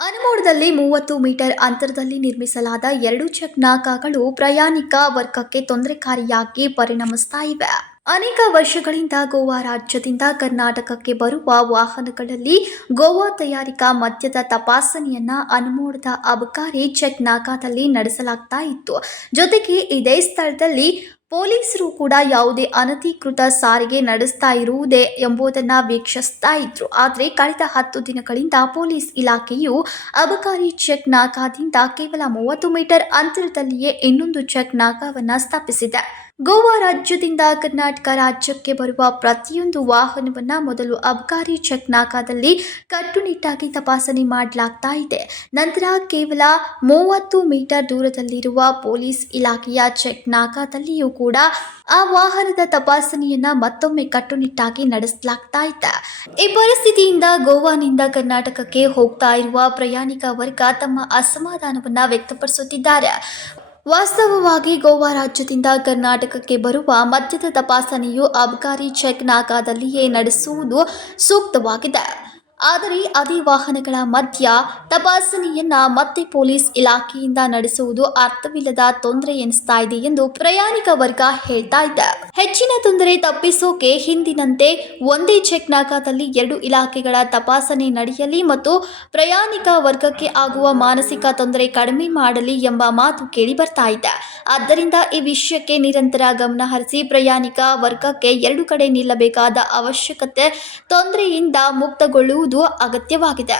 ಅನುಮೋಡದಲ್ಲಿ ಮೂವತ್ತು ಮೀಟರ್ ಅಂತರದಲ್ಲಿ ನಿರ್ಮಿಸಲಾದ ಎರಡು ಚೆಕ್ ನಾಕಾಗಳು ಪ್ರಯಾಣಿಕ ವರ್ಗಕ್ಕೆ ತೊಂದರೆಕಾರಿಯಾಗಿ ಪರಿಣಮಿಸ್ತಾ ಇವೆ ಅನೇಕ ವರ್ಷಗಳಿಂದ ಗೋವಾ ರಾಜ್ಯದಿಂದ ಕರ್ನಾಟಕಕ್ಕೆ ಬರುವ ವಾಹನಗಳಲ್ಲಿ ಗೋವಾ ತಯಾರಿಕಾ ಮದ್ಯದ ತಪಾಸಣೆಯನ್ನ ಅನುಮೋಡದ ಅಬಕಾರಿ ಚೆಕ್ ನಾಕಾದಲ್ಲಿ ನಡೆಸಲಾಗ್ತಾ ಇತ್ತು. ಜೊತೆಗೆ ಇದೇ ಸ್ಥಳದಲ್ಲಿ ಪೊಲೀಸರು ಕೂಡ ಯಾವುದೇ ಅನಧಿಕೃತ ಸಾರಿಗೆ ನಡೆಸ್ತಾ ಇರುವುದೇ ಎಂಬುದನ್ನು ವೀಕ್ಷಿಸ್ತಾ ಇದ್ರು. ಆದರೆ ಕಳೆದ ಹತ್ತು ದಿನಗಳಿಂದ ಪೊಲೀಸ್ ಇಲಾಖೆಯು ಅಬಕಾರಿ ಚೆಕ್ ನಾಕಾದಿಂದ ಕೇವಲ ಮೂವತ್ತು ಮೀಟರ್ ಅಂತರದಲ್ಲಿಯೇ ಇನ್ನೊಂದು ಚೆಕ್ ನಾಕಾವನ್ನು ಸ್ಥಾಪಿಸಿದೆ. ಗೋವಾ ರಾಜ್ಯದಿಂದ ಕರ್ನಾಟಕ ರಾಜ್ಯಕ್ಕೆ ಬರುವ ಪ್ರತಿಯೊಂದು ವಾಹನವನ್ನ ಮೊದಲು ಅಬಕಾರಿ ಚೆಕ್ ನಾಕಾದಲ್ಲಿ ಕಟ್ಟುನಿಟ್ಟಾಗಿ ತಪಾಸಣೆ ಮಾಡಲಾಗ್ತಾ ಇದೆ. ನಂತರ ಕೇವಲ ಮೂವತ್ತು ಮೀಟರ್ ದೂರದಲ್ಲಿರುವ ಪೊಲೀಸ್ ಇಲಾಖೆಯ ಚೆಕ್ ನಾಕಾದಲ್ಲಿಯೂ ಕೂಡ ಆ ವಾಹನದ ತಪಾಸಣೆಯನ್ನ ಮತ್ತೊಮ್ಮೆ ಕಟ್ಟುನಿಟ್ಟಾಗಿ ನಡೆಸಲಾಗ್ತಾ ಇತ್ತು ಈ ಪರಿಸ್ಥಿತಿಯಿಂದ ಗೋವಾನಿಂದ ಕರ್ನಾಟಕಕ್ಕೆ ಹೋಗ್ತಾ ಇರುವ ಪ್ರಯಾಣಿಕ ವರ್ಗ ತಮ್ಮ ಅಸಮಾಧಾನವನ್ನ ವ್ಯಕ್ತಪಡಿಸುತ್ತಿದ್ದಾರೆ. ವಾಸ್ತವವಾಗಿ ಗೋವಾ ರಾಜ್ಯದಿಂದ ಕರ್ನಾಟಕಕ್ಕೆ ಬರುವ ಮದ್ಯದ ತಪಾಸಣೆಯು ಅಬಕಾರಿ ಚೆಕ್ ನಾಕಾದಲ್ಲಿಯೇ ನಡೆಸುವುದು ಸೂಕ್ತವಾಗಿದೆ. ಆದರೆ ಅದೇ ವಾಹನಗಳ ಮಧ್ಯ ತಪಾಸಣೆಯನ್ನ ಮತ್ತೆ ಪೊಲೀಸ್ ಇಲಾಖೆಯಿಂದ ನಡೆಸುವುದು ಅರ್ಥವಿಲ್ಲದ ತೊಂದರೆ ಎನಿಸ್ತಾ ಇದೆ ಎಂದು ಪ್ರಯಾಣಿಕ ವರ್ಗ ಹೇಳ್ತಾ ಇದೆ ಹೆಚ್ಚಿನ ತೊಂದರೆ ತಪ್ಪಿಸೋಕೆ ಹಿಂದಿನಂತೆ ಒಂದೇ ಚೆಕ್ ನಾಕಾದಲ್ಲಿ ಎರಡು ಇಲಾಖೆಗಳ ತಪಾಸಣೆ ನಡೆಯಲಿ ಮತ್ತು ಪ್ರಯಾಣಿಕ ವರ್ಗಕ್ಕೆ ಆಗುವ ಮಾನಸಿಕ ತೊಂದರೆ ಕಡಿಮೆ ಮಾಡಲಿ ಎಂಬ ಮಾತು ಕೇಳಿ ಬರ್ತಾ ಇದೆ ಆದ್ದರಿಂದ ಈ ವಿಷಯಕ್ಕೆ ನಿರಂತರ ಗಮನ ಹರಿಸಿ ಪ್ರಯಾಣಿಕ ವರ್ಗಕ್ಕೆ ಎರಡು ಕಡೆ ನಿಲ್ಲಬೇಕಾದ ಅವಶ್ಯಕತೆ ತೊಂದರೆಯಿಂದ ಮುಕ್ತಗೊಳ್ಳುವುದು ಅಗತ್ಯವಾಗಿದೆ.